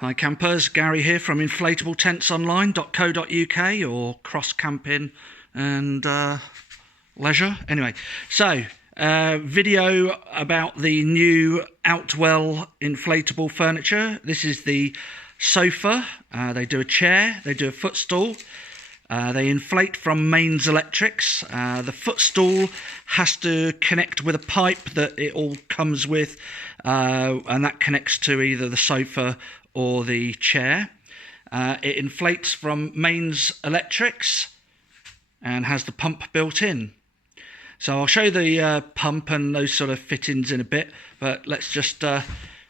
Hi campers, Gary here from inflatabletents.online.co.uk or cross camping and leisure. Anyway, so video about the new Outwell inflatable furniture. This is the sofa. They do a chair, they do a footstool. They inflate from mains electrics. The footstool has to connect with a pipe that it all comes with, and that connects to either the sofa or the chair. It inflates from mains electrics and has the pump built in. So I'll show the pump and those sort of fittings in a bit, but let's just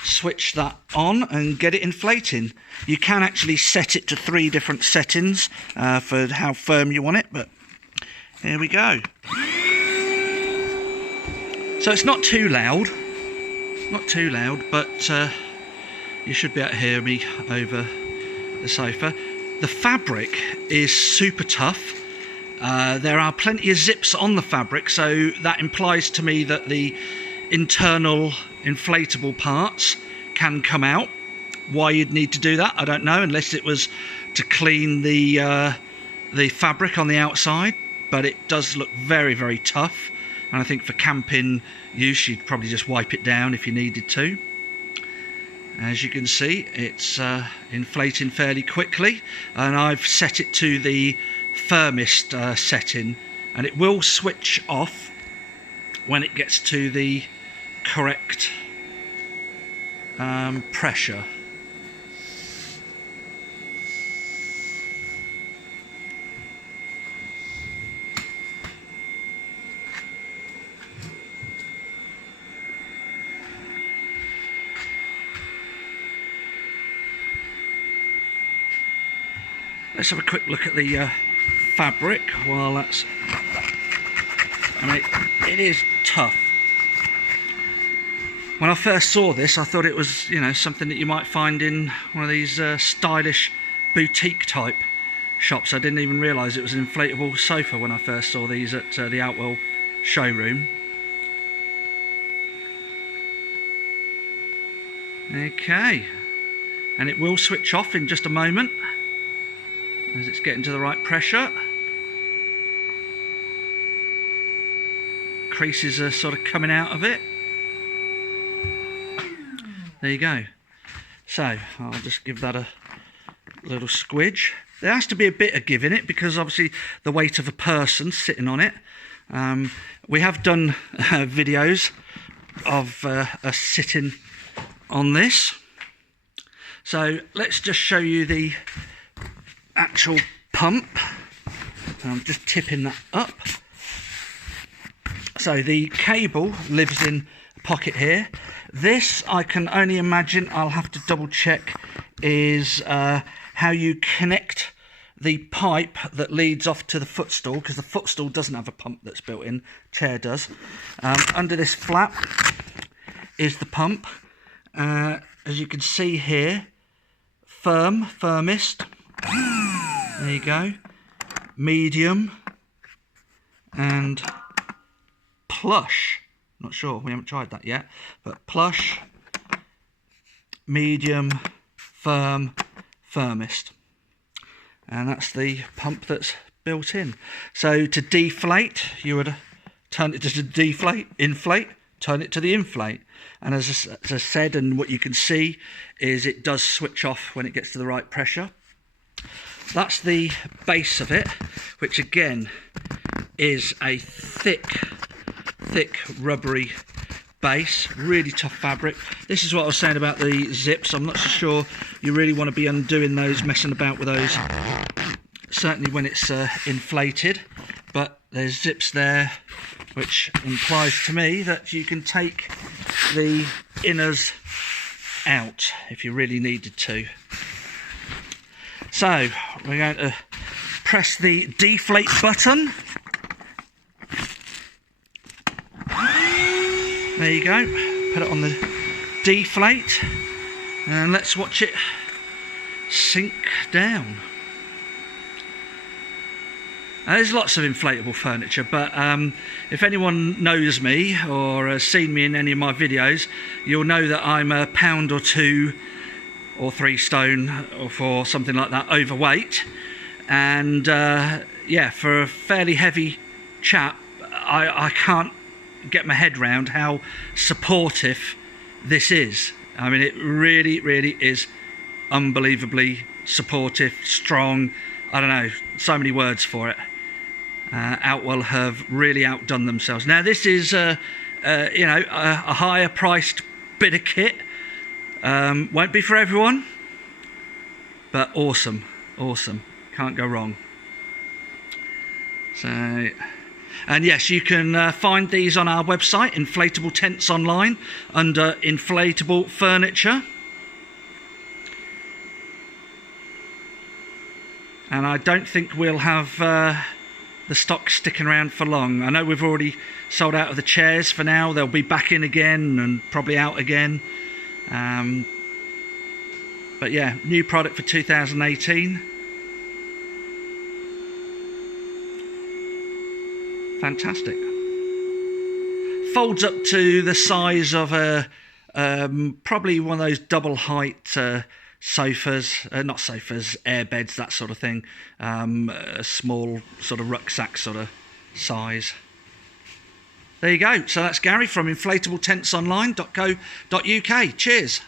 switch that on and get it inflating. You can actually set it to 3 different settings for how firm you want it, but here we go. So it's not too loud, but you should be able to hear me over the sofa. The fabric is super tough. There are plenty of zips on the fabric, so that implies to me that the internal inflatable parts can come out. Why you'd need to do that, I don't know, unless it was to clean the fabric on the outside, but it does look very, very tough, and I think for camping use you'd probably just wipe it down if you needed to. As you can see, it's inflating fairly quickly, and I've set it to the firmest setting, and it will switch off when it gets to the correct pressure. Let's have a quick look at the fabric while that's... I mean, it is tough. When I first saw this, I thought it was, you know, something that you might find in one of these stylish boutique type shops. I didn't even realise it was an inflatable sofa when I first saw these at the Outwell showroom. Okay, and it will switch off in just a moment as it's getting to the right pressure. Creases are sort of coming out of it. There you go. So I'll just give that a little squidge. There has to be a bit of give in it because obviously the weight of a person sitting on it. We have done videos of us sitting on this. So let's just show you the actual pump. I'm just tipping that up. So the cable lives in a pocket here. This, I can only imagine, I'll have to double check, is how you connect the pipe that leads off to the footstool, because the footstool doesn't have a pump that's built in, chair does. Under this flap is the pump. As you can see here, firmest. There you go. Medium and plush. Not sure, we haven't tried that yet, but plush, medium, firm, firmest. And that's the pump that's built in. So to deflate, you would turn it to deflate, inflate, turn it to the inflate. And as I said, and what you can see is it does switch off when it gets to the right pressure. That's the base of it, which again is a thick rubbery base, really tough fabric. This is what I was saying about the zips. I'm not so sure you really want to be undoing those, messing about with those, certainly when it's inflated, but there's zips there, which implies to me that you can take the inners out if you really needed to. So we're going to press the deflate button. There you go, put it on the deflate and let's watch it sink down. Now, there's lots of inflatable furniture, but if anyone knows me or has seen me in any of my videos, you'll know that I'm a pound or two or 3 stone or for something like that, overweight. And yeah, for a fairly heavy chap, I can't get my head round how supportive this is. I mean, it really, really is unbelievably supportive, strong. I don't know, so many words for it. Outwell have really outdone themselves. Now, this is you know, a higher priced bit of kit. Won't be for everyone, but awesome, awesome. Can't go wrong. So, and yes, you can find these on our website, Inflatable Tents Online, under Inflatable Furniture. And I don't think we'll have the stock sticking around for long. I know we've already sold out of the chairs for now. They'll be back in again and probably out again. But yeah, new product for 2018. Fantastic. Folds up to the size of a probably one of those double height sofas, not sofas, air beds, that sort of thing. A small sort of rucksack sort of size. There you go. So that's Gary from inflatabletensonline.co.uk. Cheers.